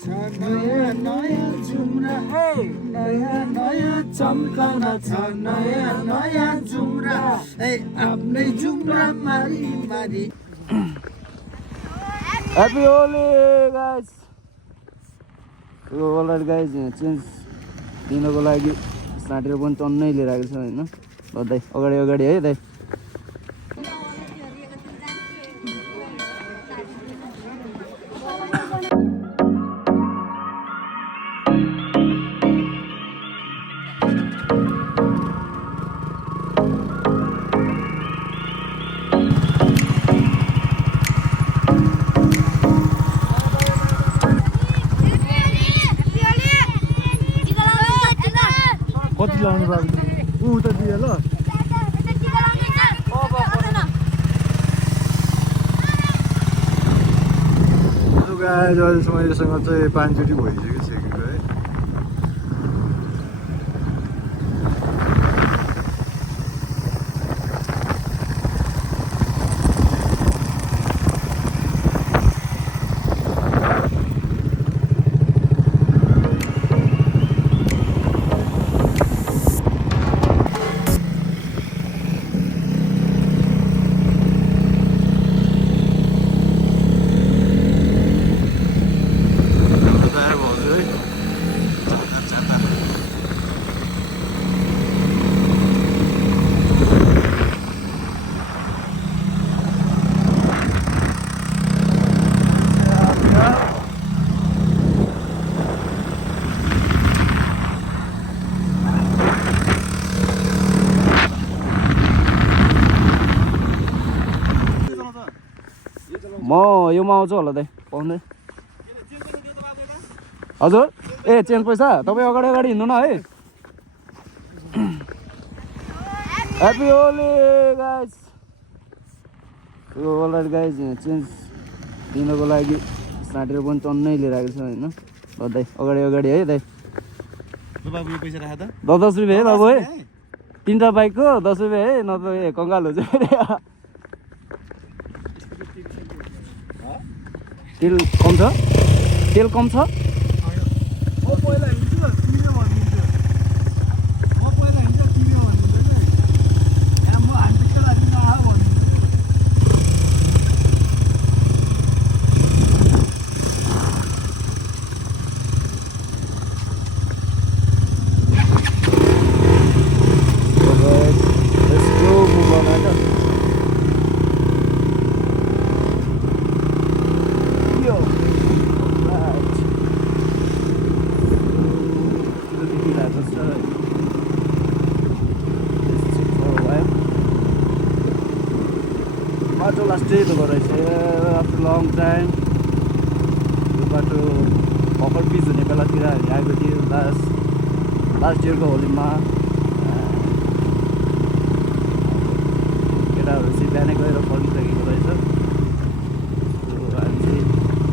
छ नयाँ नयाँ जुम्रा नयाँ नयाँ चम्कन छ नयाँ नयाँ जुम्रा आफ्नै जुम्रा मारी मारी Happy Holi guys. So alright guys, change दिनको लागि साटेर पनि टन्नै लिएर आएको छ हैन। ल दाइ अगाडि अगाडि है दाइ। कति लाउनु बाबु ऊ त दिए ल गाइस अहिलेसम्म योसँग चाहिँ 5 चोटि भइसक्यो सेकेको है म योमा आउँछु होला दाइ पाउँदै हजुर ए चेन्ज पैसा तपाईँ अगाडि अगाडि हिँड्नु न है ह्याप्पी होली गाइस यो अलराइट गाइस चेन्ज दिनको लागि साटेर पनि टन्नै लिएर आएको छ हैन ल दाइ अगाडि अगाडि है दाइ बाबु यो पैसा राख त 10 रुपैयाँ है बाबु है तीनटा बाइकको 10 रुपैयाँ है नत्र ए कंगाल हुन्छ तेल कम छ तेल कम छ बाटो लास्टै धोको रहेछ आफ्टर लङ टाइम यो बाटो भर्खर पिच हुने बेलातिर हामी आएको थियो लास्ट इयरको होलीमा केटाहरू चाहिँ बिहानै गएर फर्किसकेको रहेछ हामी चाहिँ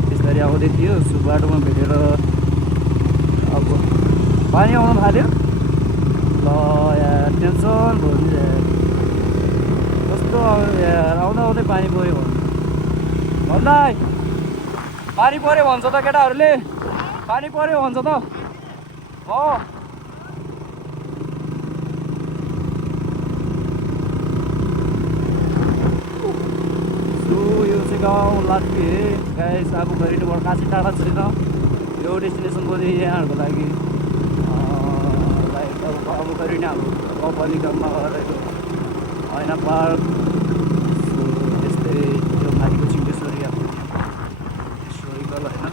बिस्तारै आउँदै थियो सो बाटोमा भेटेर अब पानी आउनु थाल्यो ल यार टेन्सन भयो नि कस्तो यार आउँदा आउँदै पानी पऱ्यो भन्दा पानी पऱ्यो भन्छ त केटाहरूले पानी पऱ्यो भन्छ त हो सो यो चाहिँ गाउँ लाट्के गाइस अब घरिटोबाट खासै टाढा छैन यो डेस्टिनेसन पनि यहाँहरूको लागि लाइक अब घरि नै हाम्रो गाउँपालिकामा रहेको ऐना पार्क सो त्यस्तै यो माथिको चिङ्गेश्वरी अब हिस्टोरिकल होइन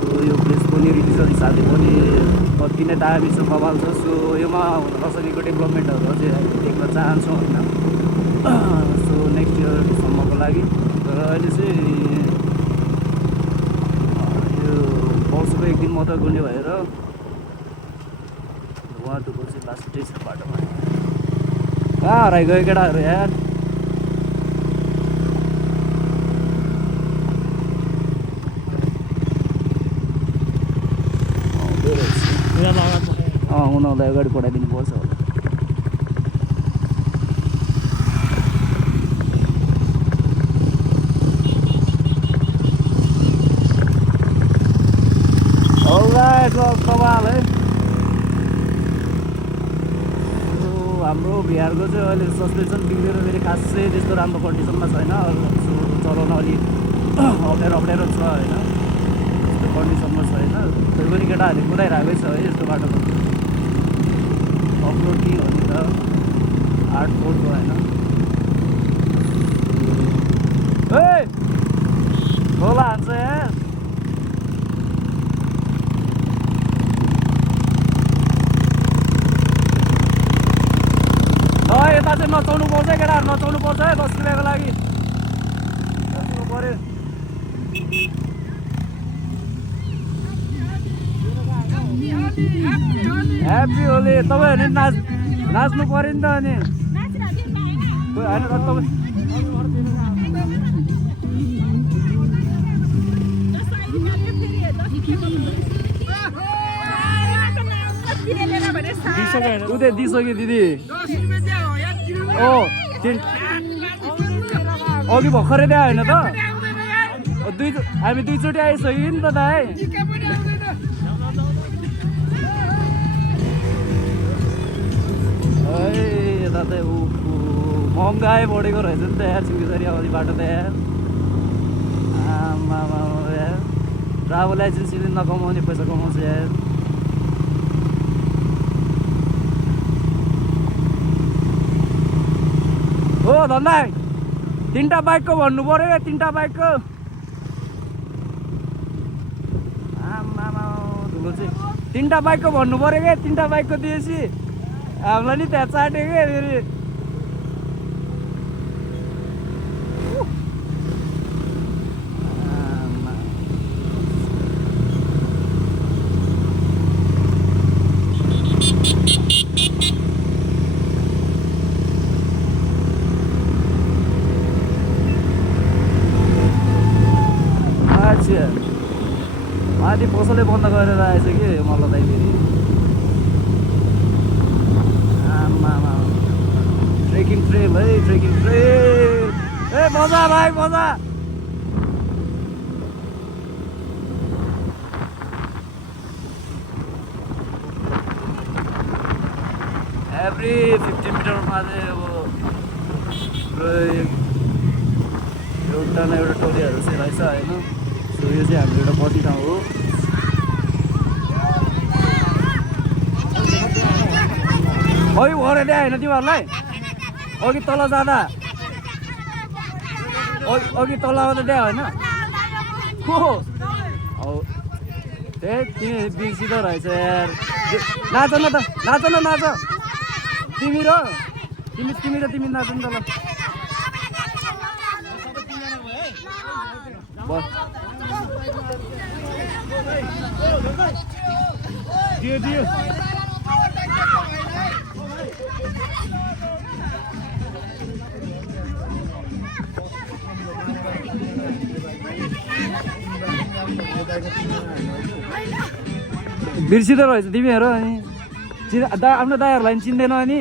सो यो प्लेस पनि रिलिजन हिसाबले पनि कति नै दामी छ बवाल छ सो योमा हुन नसकेको डेभलपमेन्टहरू चाहिँ हामी देख्न चाहन्छौँ होइन सो नेक्स्ट इयरसम्मको लागि तर अहिले चाहिँ यो वर्षको एक दिन मात्र गुन्ने भएर उहाँहरूको चाहिँ लास्टै छ बाटोमा कहाँ हराइ गयो केटाहरू यार उनीहरूलाई अगाडि बढाइदिनु पर्छ होला यसो कपाल है हाम्रो बिहारको चाहिँ अहिले सस्पेन्सन बिग्रेर फेरि खासै त्यस्तो राम्रो कन्डिसनमा छैन चलाउन अलिक अप्ठ्यारो छ होइन त्यस्तो कन्डिसनमा छैन तै पनि केटाहरूले कुदाइरहेकै छ है यस्तो बाटोमा अफरोड कि हो नि त 8 फोटको होइन खोला हान्छ यहाँ यता चाहिँ नचाउनु पर्छ केटाहरू नचाउनु पर्छ है 10 रुपियाँको लागि नचाउनु पर्यो ह्याप्पी होली तपाईँहरूले नाच्नु पर्यो नि त अनि होइन तपाईँ उतै दिइसक्यो दिदी अघि भर्खरै दिए होइन त हामी दुईचोटि आइसक्यो नि त दाइ यता त महँगाई बढेको रहेछ नि त यार सिंहसरी अगाडि बाटो त यार आमा यार ट्राभल एजेन्सीले नकमाउने पैसा कमाउँछ यार हो धन्दा 3टा बाइकको भन्नु पर्यो क्या 3टा बाइकको आमा ठुलो चाहिँ 3टा बाइकको भन्नु पर्यो क्या 3टा बाइकको दिएपछि हामीलाई नि त्यहाँ चाट्यो क्या फेरि माथि पसलै बन्द गरेर आएछ कि मलाई फेरि आमा ट्रेकिङ ट्रेल है ट्रेकिङ ट्रेल ए मजा भाइ मजा एभ्री 50 मिटरमा चाहिँ अब एउटा न एउटा टोलीहरू चाहिँ रहेछ होइन सो यो चाहिँ हाम्रो एउटा बस्ती ठाउँ हो अघि भरे दिए होइन तिमीहरूलाई अघि तल जाँदा अघि तल आउँदा दिए होइन हो तिमी बिर्सिँदो रहेछ यार नाच न त नाच न नाच तिमी तिमी नाच नि त ल दियो बिर्सिँदो रहेछ तिमीहरू अनि आफ्नो दाइहरूलाई नि चिन्दैन अनि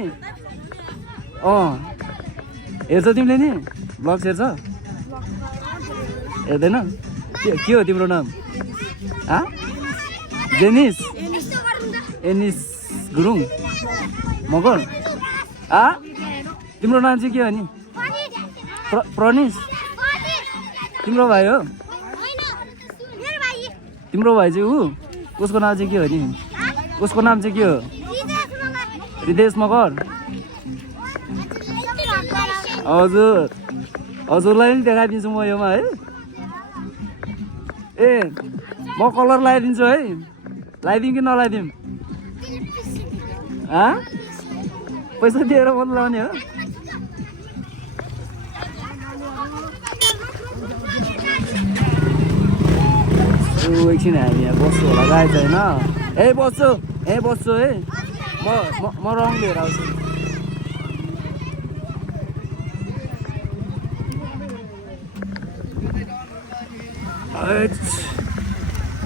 हेर्छ तिमीले नि ब्लग्स हेर्छ हेर्दैन के हो तिम्रो नाम जेनिस एनिस गुरुङ मगर तिम्रो नाम चाहिँ के हो नि प्रनिस तिम्रो भाइ हो तिम्रो भाइ चाहिँ उसको नाम चाहिँ के हो नि उसको नाम चाहिँ के हो रिदेश मगर हजुरलाई नि देखाइदिन्छु म योमा है ए म कलर लगाइदिन्छु है लगाइदिउँ कि नलाइदिउँ पैसा दिएर मात्रै लगाउने हो एकछिन हामी यहाँ बस्छु होला गाडी छैन बस्छु है म रङ लिएर आउँछु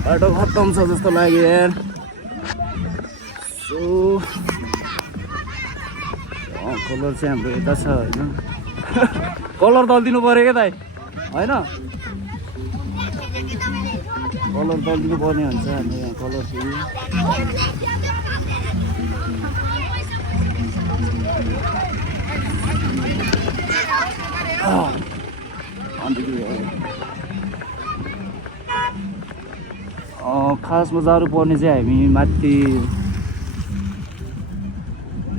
बाटो खत्तम छ जस्तो लाग्यो यार सो कलर चाहिँ हाम्रो यता छ होइन कलर दलिदिनु पऱ्यो क्या दाइ होइन कलर बलिनु पर्ने हुन्छ हाम्रो यहाँ कलर फेरि खासमा जानु पर्ने चाहिँ हामी माथि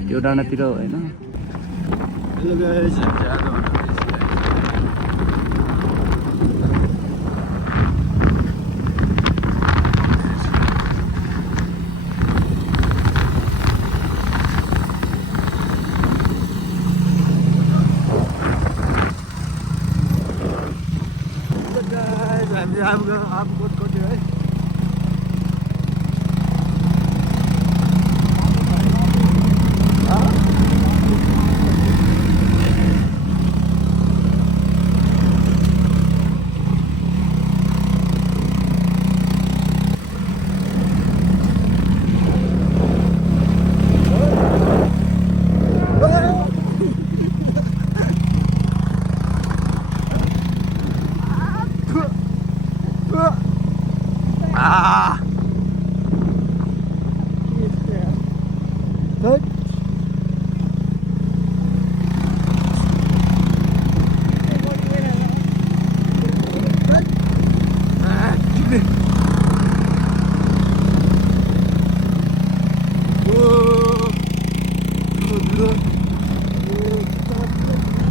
त्यो डाँडातिर होइन Hello guys, आपको कति है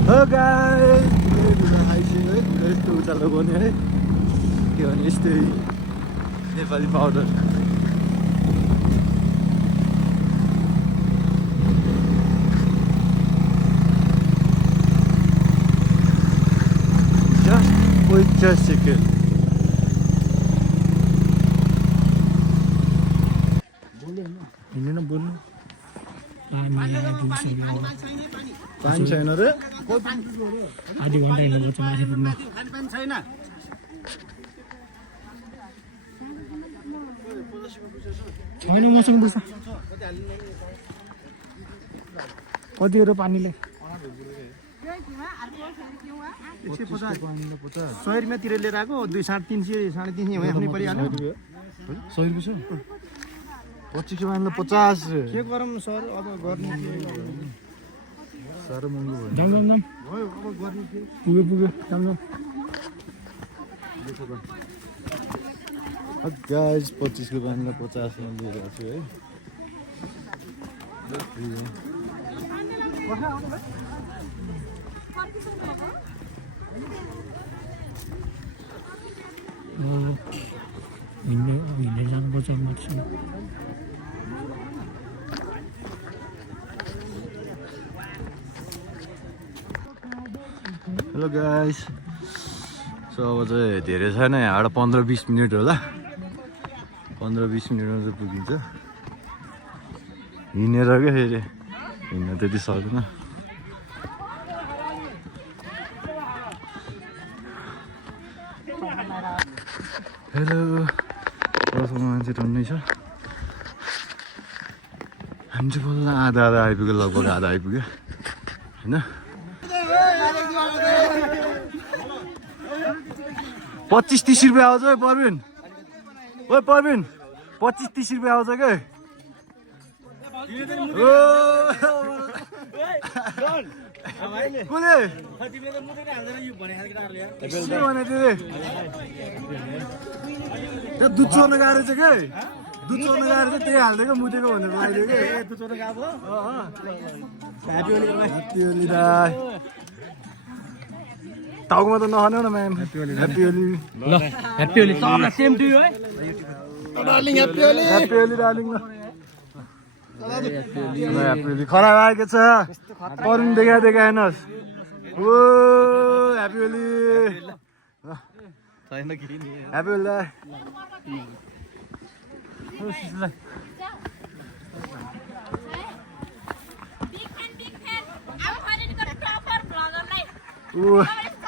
Hello guys, खाइसक्यो है यस्तो उचालो गर्ने है के भने यस्तै नेपाली पाउडर just seconds हिँड्नु न बोल्नु पानी छैन र आधी घन्टा हिँड्नुपर्छ माथि पुग्न छैन मसँग बुझ्छ कति हो र पानीलाई 100 रुपियाँ तिर लिएर आएको 200 350 हुनै परिहाल्यो 100 रुपियाँ छ 25 को मान्दा 50 के गरौँ सर अब गर्ने साह्रो महँगो भयो जाम जाम जाम भयो अब गर्ने के पुग्यो पुग्यो जाम जाम गाइस 25 को मान्दा 50 मा लिएको छु है हिँड्दै जानुपर्छ माथिसम्म हेलो गाइस सो अब चाहिँ धेरै छैन यहाँबाट 15-20 मिनट होला 15-20 मिनटमा चाहिँ पुगिन्छ हिँडेर क्या फेरि हिँड्न त्यति सक्दैन हेलो बसमा मान्छे टन्नै छ हामी चाहिँ बल्ल आधा आइपुग्यो लगभग आधा आइपुग्यो होइन 25-30 रुपियाँ आउँछ है परबिन ओ परबिन 25-30 रुपियाँ आउँछ क्या कसले त्यो दुध चोर्न गाह्रो छ क्या दुध चोर्न गाह्रो छ त्यही हालिदिएको मुदेको भनेर लगाइदियो क्या टाउकोमा त नखाने न म्याम ह्याप्पी होली ल ह्याप्पी होली सबलाई सेम टु यु है darling happy Holi happy Holi darling happy Holi खराब आएको छ अरू देखा हेर्नुहोस् ओ ह्याप्पी होली ह्याप्पी होली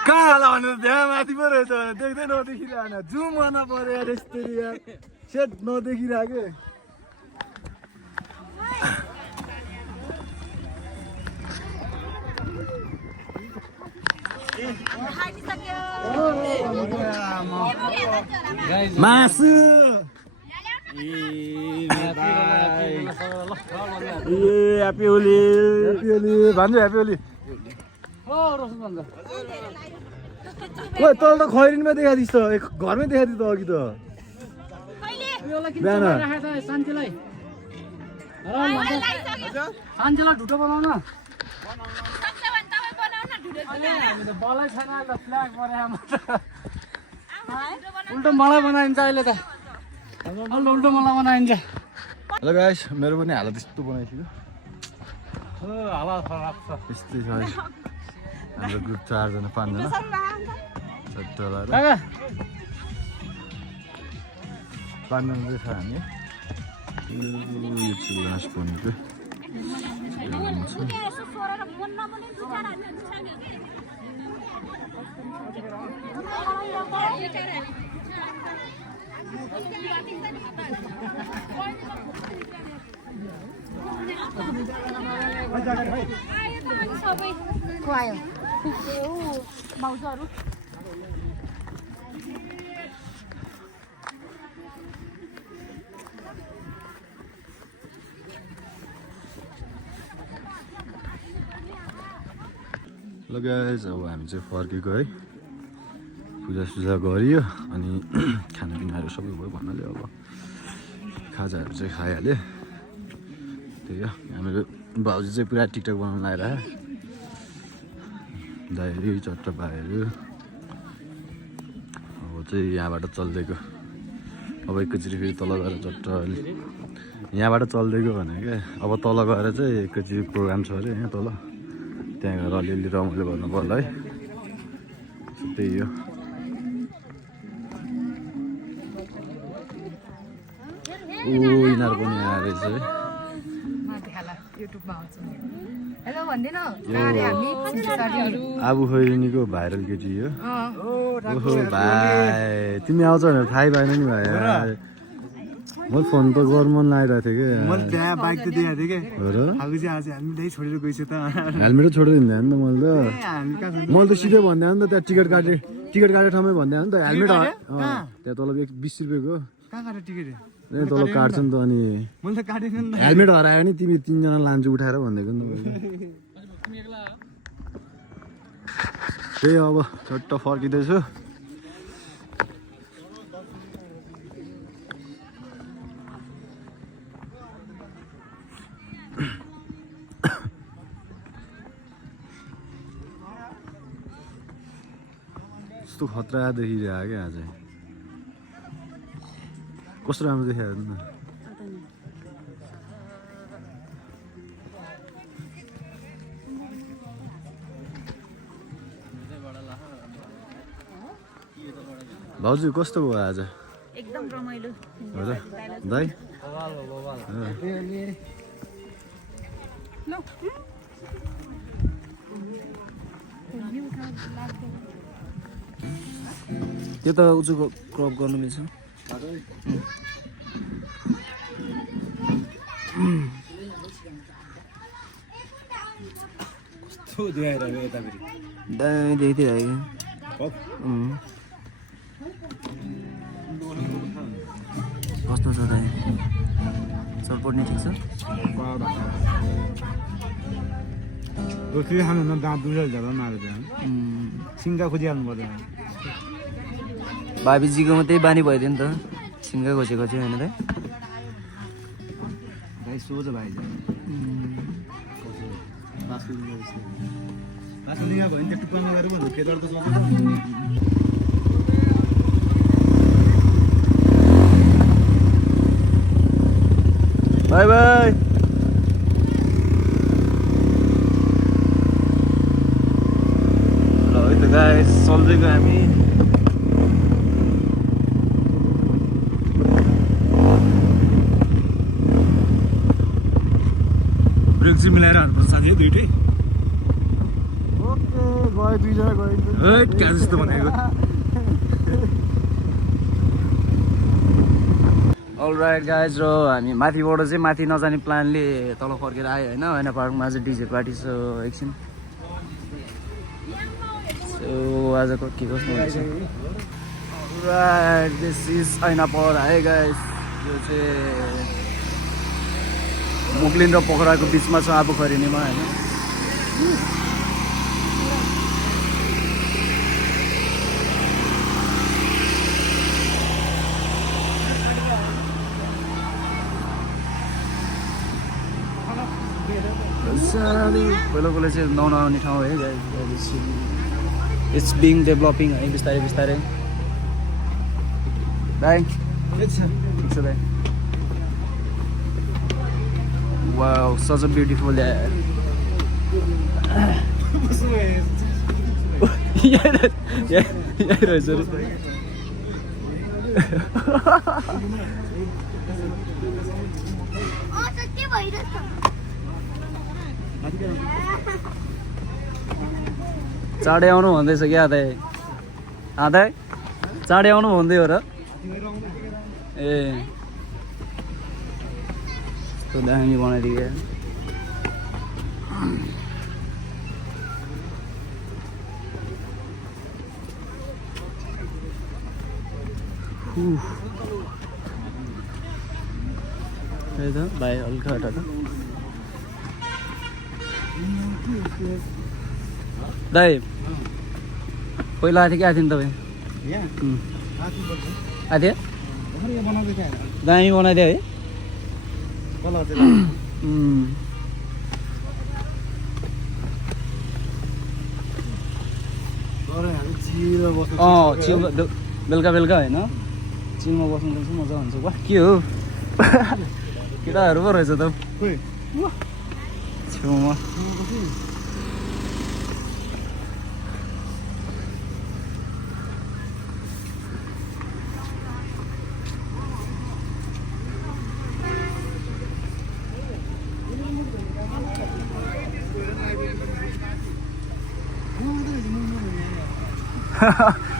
कहाँ होला भन्नु त्यहाँ माथि पो रहेछ भने देख्दै नदेखिरहेन जुम गर्न पर्यो यार यस्तरी यार सेट नदेखिरहेको मासु ह्यापी होली भन्छु ह्यापी होली ओ तल त खैरिनमा देखाइदिस् त घरमै देखाइदिस् त अघि त बिहान शान्तिलाई ढुटो बनाउन बलै छैन अहिले फ्ल्याग उल्टो मलाई बनाइन्छ अहिले त उल्टो मलाई बनाइन्छ हेलो गाइस मेरो पनि हालत यस्तो बनाइसक्यो यस्तै छ हाम्रो ग्रुप 4 जना 5 जना चट्ट लगाएर 5 जना चाहिँ छ हामी यो चाहिँ लास्ट भनेको ल गाइस अब हामी चाहिँ फर्केको है पूजासुजा गरियो अनि खानापिनाहरू सबै भयो भन्नाले अब खाजाहरू चाहिँ खाइहाल्यो त्यही हो हाम्रो भाउजू चाहिँ पुरा टिकटक बनाउनु लगाएर दाइहरू चट्ट भाइहरू अब चाहिँ यहाँबाट चल्दैको अब एकैचोटि फेरि तल गएर चट्ट यहाँबाट चल्दैको भने क्या अब तल गएर चाहिँ एकैचोटि प्रोग्राम छ अरे यहाँ तल त्यहाँ गएर अलिअलि रमाइलो गर्नु पर्ला है त्यही हो यिनीहरू पनि आएर चाहिँ आबु खैरिनीको भाइरल केटी हो ओहो भाइ तिमी आउँछ भनेर थाहै भएन नि भाइ म फोन त गर्नु मन लागिरहेको थियो कि मैले त्यहाँ बाइक त दिएको थिएँ कि हो र अब चाहिँ आज हामी त्यही छोडेर गइछ त हेलमेटै छोडेर हिँड्दा नि त मैले हामी कहाँ त सिधै भन्दै नि त त्यहाँ टिकट काटेको ठाउँमै भन्दै नि त हेलमेट त्यहाँ तल 20 रुपियाँको कहाँ काटेर टिकट तल काट्छ नि त अनि मैले त काटेन नि त हेलमेट हरायो भने तिमी 3 जना लान्छु उठाएर भनेको नि त त्यही अब चट्ट फर्किँदैछु कस्तो खतरा देखिरहेको क्या आज कस्तो राम्रो देखिरहेको नि भाउजू कस्तो भयो आज एकदम रमाइलो हो र दाइ त्यो त उजुको क्रप गर्नु मिल्छ दामी देखिरहेको कस्तो छ दाइ सपोर्ट नि ठिक छ रोटी खानु न दाँत दुखेर झगडा मारेर सिङ्गा खोजिहाल्नु पर्दैन भाबीजीको मात्रै बानी भइदियो नि त सिङ्गा खोजेको चाहिँ होइन त भाइ सोझ भाइ मासु लिँगा भयो नि त टुप्पामा गएर भन्नु केदार त सोझ बाई बाई ल है त गाइस चल्दैको हामी ब्रेक चाहिँ मिलाएर हान्नुपर्छ साथी दुइटै ओके गयो 2 जना गयो क्या जस्तो भनेको अलराइट गाइज र हामी माथिबाट चाहिँ माथि नजाने प्लानले तल फर्केर आयो होइन होइन पार्कमा चाहिँ डिजे पार्टी छ एकछिन सो आजको के कस्तो हुँदैछ Right, this is ऐनापरा है guys. यो चाहिँ मुगलिन र पोखराको बिचमा छ आबु खरिनीमा हैन. पहिलो चाहिँ नआउने ठाउँ है guys. It's being developing है बिस्तारै बिस्तारै. Bye. It's okay. Wow, such a beautiful day. Yeah, sorry. चाँडै आउनु भन्दैछ क्या आदै आदै चाँडै आउनु भन्दै हो र ए यस्तो दामी बनाइदियो है त भाइ हल्का हटाएको दाइ पहिला आएको थियो कि आएको थिएन तपाईँ आएको थियो दामी बनाइदियो है चिलमा बेलुका बेलुका होइन चिलमा बस्नु चाहिँ मजा हुन्छ वा के हो केटाहरू पो रहेछ त छेउमा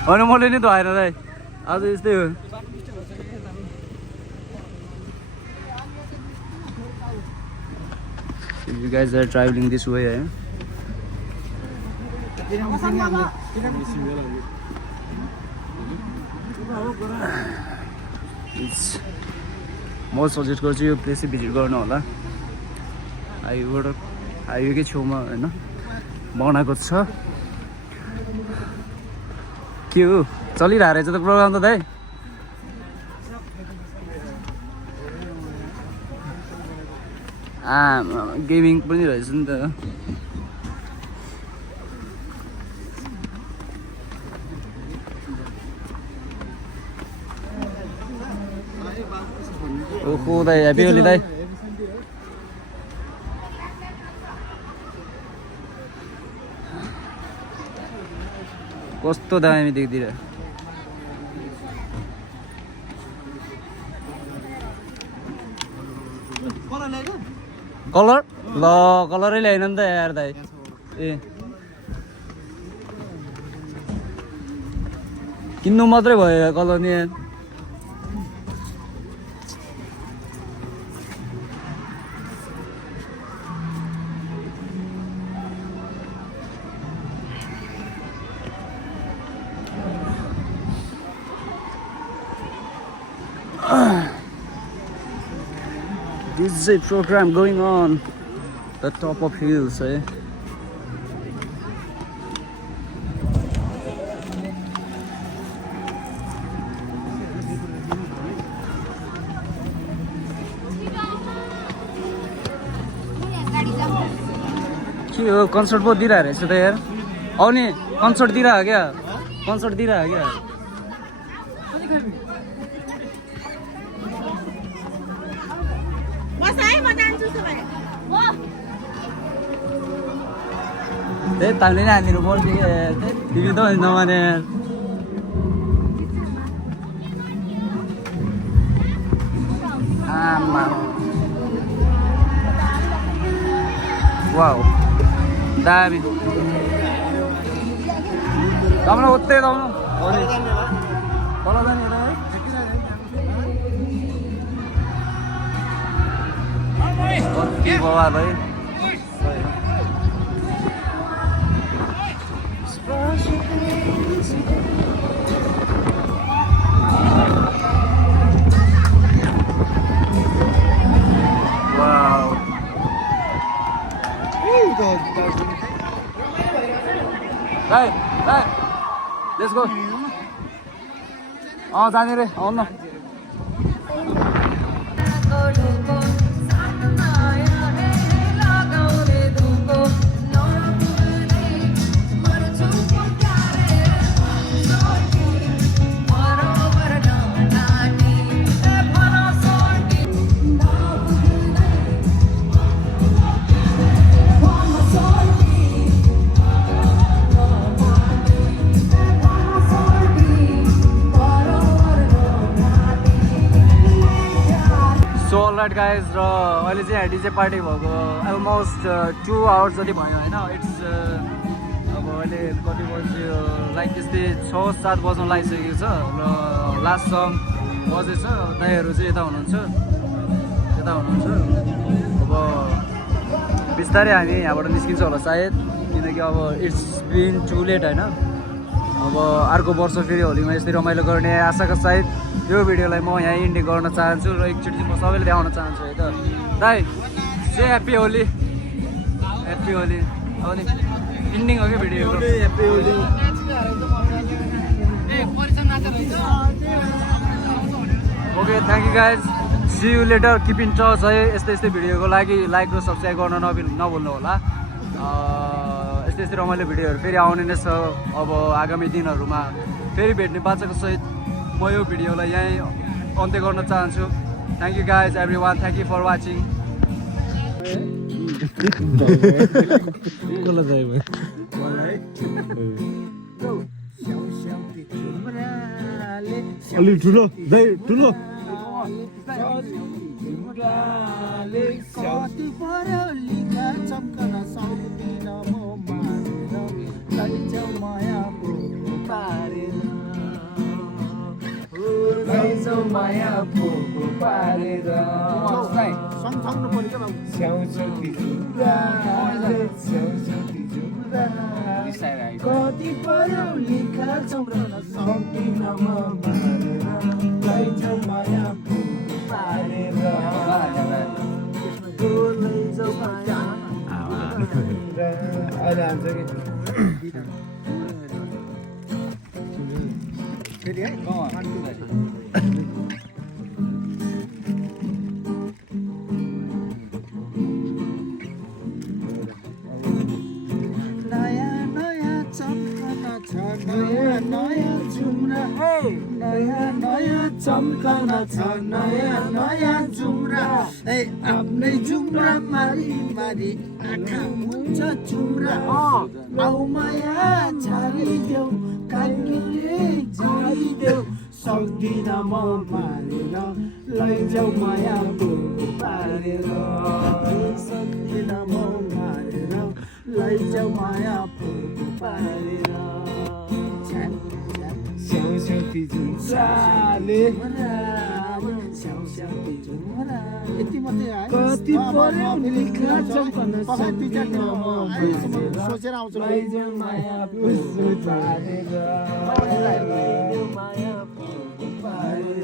होइन मैले नि धोएन दाइ आज यस्तै हो You guys are traveling this way, eh? म सजेस्ट गर्छु यो प्लेस चाहिँ भिजिट गर्नु होला हाइवेकै छेउमा होइन बनाएको छ के हो चलिरहेको रहेछ त प्रोग्राम त दाइ गेमिङ पनि रहेछ नि त ओहो दाइ ह्याप्पी होली दाइ कस्तो दामी देख्दिरह कलर ल कलरै ल्याएन नि त यार दाइ ए किन्नु मात्रै भयो कलर नि This is a program going on the top of hills, eh? के हो कन्सर्ट पो दिइरहेको रहेछ त यार आउने कन्सर्ट दिइरहेको क्या कन्सर्ट दिइरहेको क्या त्यही तालले नै हालिदिनु पर्छ कि तिमी त नमाने आमा वाउ दामी तल उत्तै लाउनु तल जाने कति बवाल है गो जाने रे आउनु न अलराइट गाइज र अहिले चाहिँ हामी डिजे पार्टी भएको अलमोस्ट 2 आवर्स जति भयो होइन इट्स अब अहिले कति बज्यो लाइक त्यस्तै 6-7 बज्न लागिसकेको छ र लास्ट सङ बजेछ दाइहरू चाहिँ यता हुनुहुन्छ अब बिस्तारै हामी यहाँबाट निस्किन्छ होला सायद किनकि अब इट्स बिन टु लेट होइन अब अर्को वर्ष फेरि होलीमा यस्तै रमाइलो गर्ने आशाका सायद यो भिडियोलाई म यहाँ इन्ड गर्न चाहन्छु र एकचोटि म सबैले देखाउन चाहन्छु है त दाइ से ह्याप्पी होली अब नि इन्डिङ हो क्या भिडियोको happy Holi okay thank you guys see you later keep in touch है यस्तै भिडियोको लागि लाइक र सब्सक्राइब गर्न नभुल्नु होला यस्तै रमाइलो भिडियोहरू फेरि आउने नै छ अब आगामी दिनहरूमा फेरि भेट्ने बाचाको सहित म यो भिडियोलाई यहीँ अन्त्य गर्न चाहन्छु thank you guys every one thank you for watching अलि ठुलो ठुलो माया पोको पारेर सम्झाउनु पर्छ कति पर्यो लिखा सम्झाउन सक्दिन म लैजाऊ माया पोको पारेर लैजाऊ माया अहिले हान्छ कि फेरि है नयाँ चम्कन छ नयाँ जुम्रा आफ्नै जुम्रा मारी आँखा हुन्छ जुम्रा आउ माया झारिदेऊ काङ्गीले झारिदेऊ सक्दिन म मारेर लैजाऊ माया पोको पारेर सक्दिन म मारेर लैजाऊ माया पोको पारेर स्याउस्याउती जुम्राले यति मात्रै कति पर्यो लिखा चम्कन सक्दिन म सोचेर आउँछु लैजाऊ माया पोको पारेर लैजाऊ माया पोको पारेर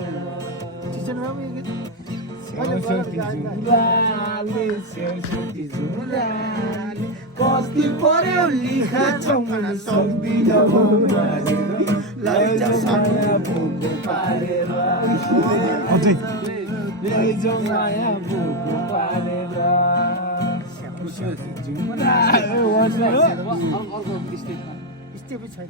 स्याउस्याउती जुम्राले कति पर्यो लिखा चम्कन सक्दिन म लैजाऊ माया पोको पारेर लैजाऊ माया पोको पारेर स्टेपै छैन